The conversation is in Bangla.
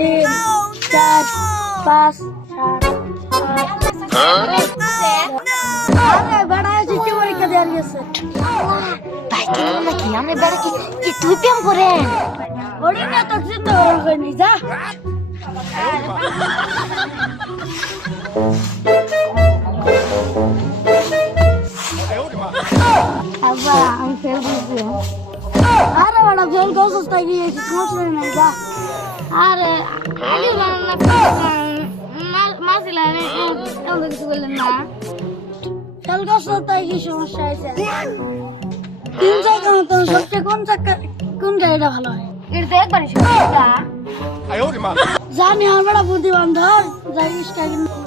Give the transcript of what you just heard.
তিন চার পাঁচ সাত আরে বেড়া শিশু পরীক্ষা দেওয়ার গেছে ভাই কি তোর নাকি আমি বেড়া কি তুই প্রেম করেন ওরে না তো চিন্তা করবি যা আব্বা আমি ফেল করছি আরে বেড়া ফেল করছিস তাই কি সমস্যা নাই যা আরে আগে বানানা মাসিলা এমন কিছু বললেন না ফেল করছিস তাই কি সমস্যা হয়েছে তিন চাকা মতো সবচেয়ে কোন গাড়িটা ভালো হয় এটা তো একবারই সমস্যা জানি আমার বেড়া বুদ্ধিমান ধর যাই ইস্কা কিন্তু